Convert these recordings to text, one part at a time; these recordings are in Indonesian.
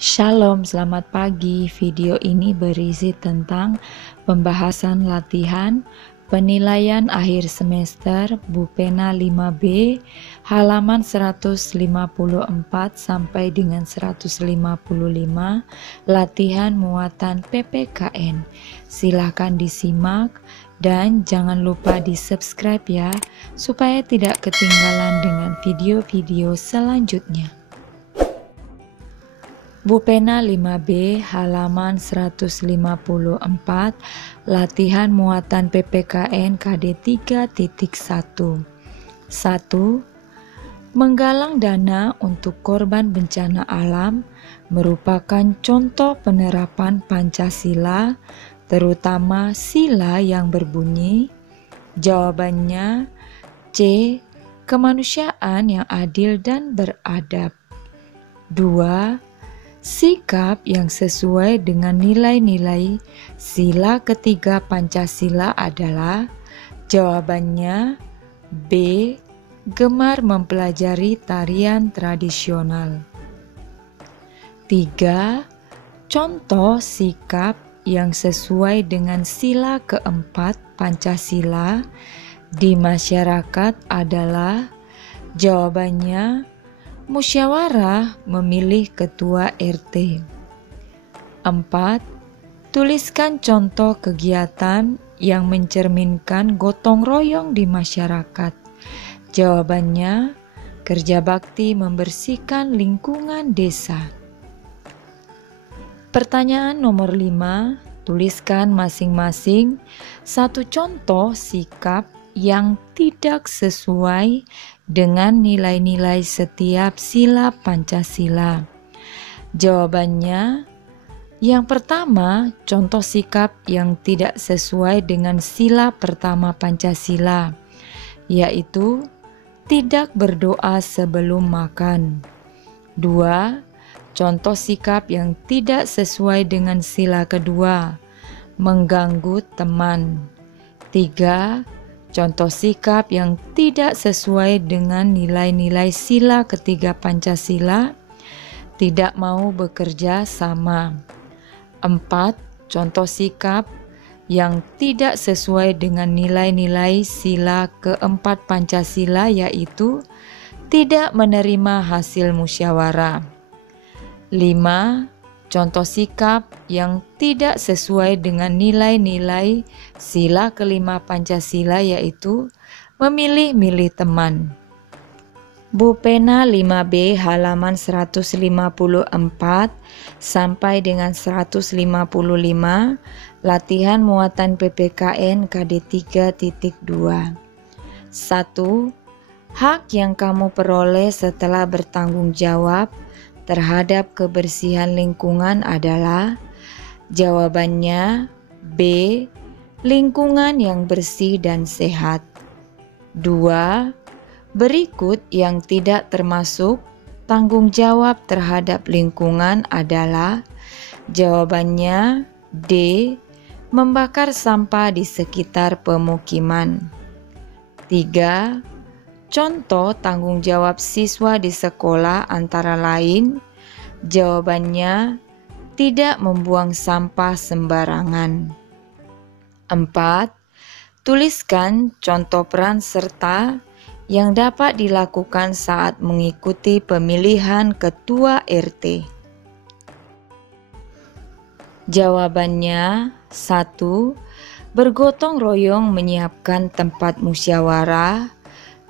Shalom, selamat pagi. Video ini berisi tentang pembahasan latihan penilaian akhir semester Bupena 5B halaman 154 sampai dengan 155 latihan muatan PPKN. Silakan disimak dan jangan lupa di-subscribe ya supaya tidak ketinggalan dengan video-video selanjutnya. Bupena 5B halaman 154 latihan muatan PPKN KD 3.1. 1. Menggalang dana untuk korban bencana alam merupakan contoh penerapan Pancasila, terutama sila yang berbunyi. Jawabannya C. Kemanusiaan yang adil dan beradab. 2. Sikap yang sesuai dengan nilai-nilai sila ketiga Pancasila adalah jawabannya B. Gemar mempelajari tarian tradisional. 3. Contoh sikap yang sesuai dengan sila keempat Pancasila di masyarakat adalah jawabannya musyawarah memilih ketua RT. 4. Tuliskan contoh kegiatan yang mencerminkan gotong royong di masyarakat. Jawabannya, kerja bakti membersihkan lingkungan desa. Pertanyaan nomor 5, tuliskan masing-masing satu contoh sikap yang tidak sesuai dengan nilai-nilai setiap sila Pancasila. Jawabannya, yang pertama, contoh sikap yang tidak sesuai dengan sila pertama Pancasila, yaitu tidak berdoa sebelum makan. 2. Contoh sikap yang tidak sesuai dengan sila kedua, mengganggu teman. 3. Contoh sikap yang tidak sesuai dengan nilai-nilai sila ketiga Pancasila, tidak mau bekerja sama. 4. Contoh sikap yang tidak sesuai dengan nilai-nilai sila keempat Pancasila, yaitu tidak menerima hasil musyawarah. 5. Contoh sikap yang tidak sesuai dengan nilai-nilai sila kelima Pancasila, yaitu memilih-milih teman. Bupena 5B halaman 154 sampai dengan 155 latihan muatan PPKN KD 3.2. 1. Hak yang kamu peroleh setelah bertanggung jawab terhadap kebersihan lingkungan adalah jawabannya B. Lingkungan yang bersih dan sehat. 2. Berikut yang tidak termasuk tanggung jawab terhadap lingkungan adalah jawabannya D. Membakar sampah di sekitar pemukiman. 3. Contoh tanggung jawab siswa di sekolah antara lain, jawabannya tidak membuang sampah sembarangan. 4. Tuliskan contoh peran serta yang dapat dilakukan saat mengikuti pemilihan ketua RT. Jawabannya 1. Bergotong royong menyiapkan tempat musyawarah.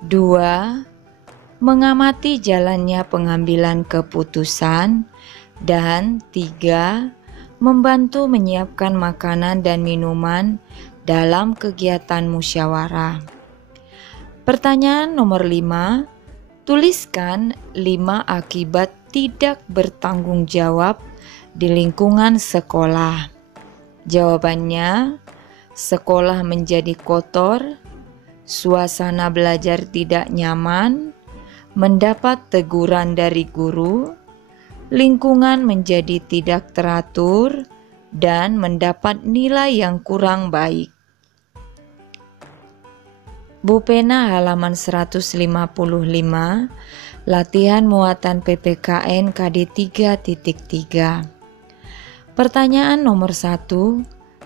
2. Mengamati jalannya pengambilan keputusan. Dan 3. Membantu menyiapkan makanan dan minuman dalam kegiatan musyawarah. Pertanyaan nomor 5. Tuliskan 5 akibat tidak bertanggung jawab di lingkungan sekolah. Jawabannya, sekolah menjadi kotor, suasana belajar tidak nyaman, mendapat teguran dari guru, lingkungan menjadi tidak teratur, dan mendapat nilai yang kurang baik. Bu Pena halaman 155, latihan muatan PPKN KD 3.3. Pertanyaan nomor 1,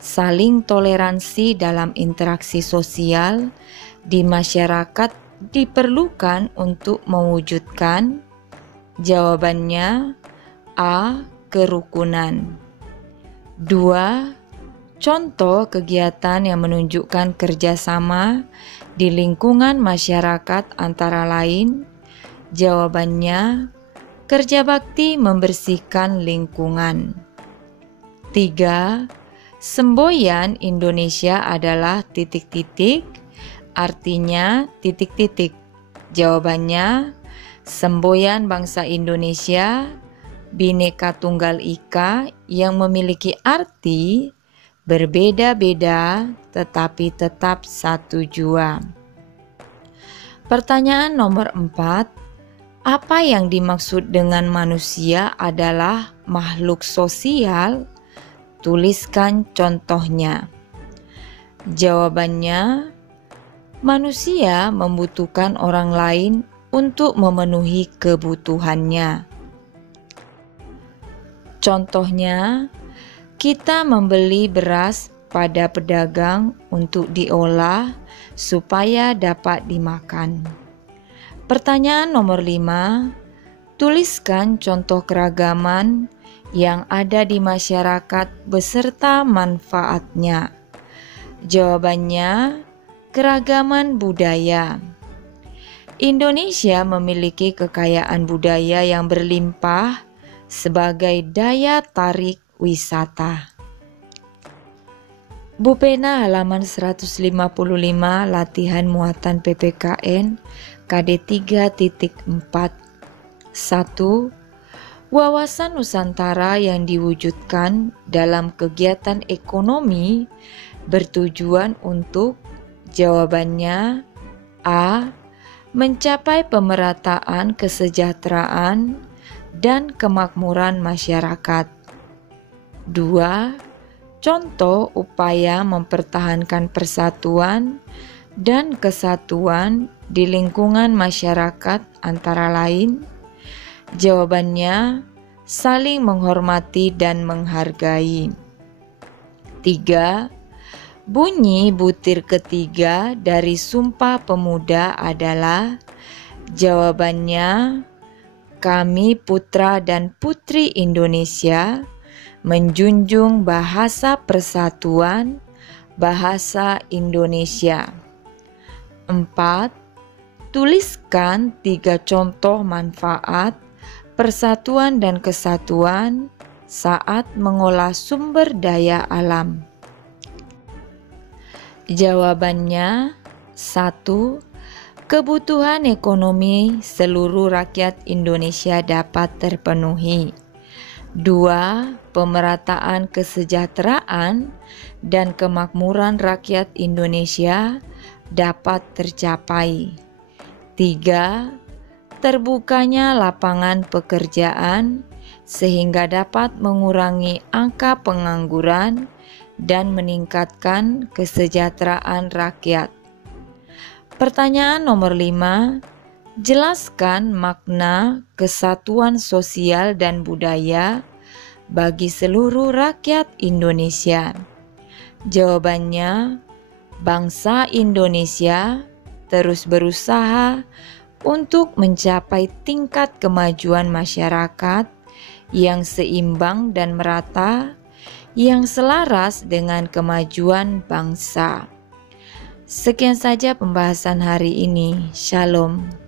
saling toleransi dalam interaksi sosial di masyarakat diperlukan untuk mewujudkan? Jawabannya A. Kerukunan. 2. Contoh kegiatan yang menunjukkan kerjasama di lingkungan masyarakat antara lain. Jawabannya kerja bakti membersihkan lingkungan. 3. Semboyan Indonesia adalah titik-titik, artinya titik-titik. Jawabannya semboyan bangsa Indonesia Bhinneka Tunggal Ika yang memiliki arti berbeda-beda tetapi tetap satu jua. Pertanyaan nomor 4, apa yang dimaksud dengan manusia adalah makhluk sosial? Tuliskan contohnya. Jawabannya, manusia membutuhkan orang lain untuk memenuhi kebutuhannya. Contohnya, kita membeli beras pada pedagang untuk diolah supaya dapat dimakan. Pertanyaan nomor 5, tuliskan contoh keragaman yang ada di masyarakat beserta manfaatnya. Jawabannya, keragaman budaya. Indonesia memiliki kekayaan budaya yang berlimpah sebagai daya tarik wisata. Bu Pena halaman 155, latihan muatan PPKN KD 3.4. 1. Wawasan Nusantara yang diwujudkan dalam kegiatan ekonomi bertujuan untuk? Jawabannya A. Mencapai pemerataan kesejahteraan dan kemakmuran masyarakat. 2. Contoh upaya mempertahankan persatuan dan kesatuan di lingkungan masyarakat antara lain. Jawabannya, saling menghormati dan menghargai. 3. Bunyi butir ketiga dari Sumpah Pemuda adalah? Jawabannya, kami putra dan putri Indonesia menjunjung bahasa persatuan, bahasa Indonesia. 4. Tuliskan 3 contoh manfaat persatuan dan kesatuan saat mengolah sumber daya alam. Jawabannya 1. Kebutuhan ekonomi seluruh rakyat Indonesia dapat terpenuhi. 2. Pemerataan kesejahteraan dan kemakmuran rakyat Indonesia dapat tercapai. 3. Terbukanya lapangan pekerjaan sehingga dapat mengurangi angka pengangguran dan meningkatkan kesejahteraan rakyat. Pertanyaan nomor 5. Jelaskan makna kesatuan sosial dan budaya bagi seluruh rakyat Indonesia. Jawabannya, bangsa Indonesia terus berusaha untuk mencapai tingkat kemajuan masyarakat yang seimbang dan merata, yang selaras dengan kemajuan bangsa. Sekian saja pembahasan hari ini. Shalom.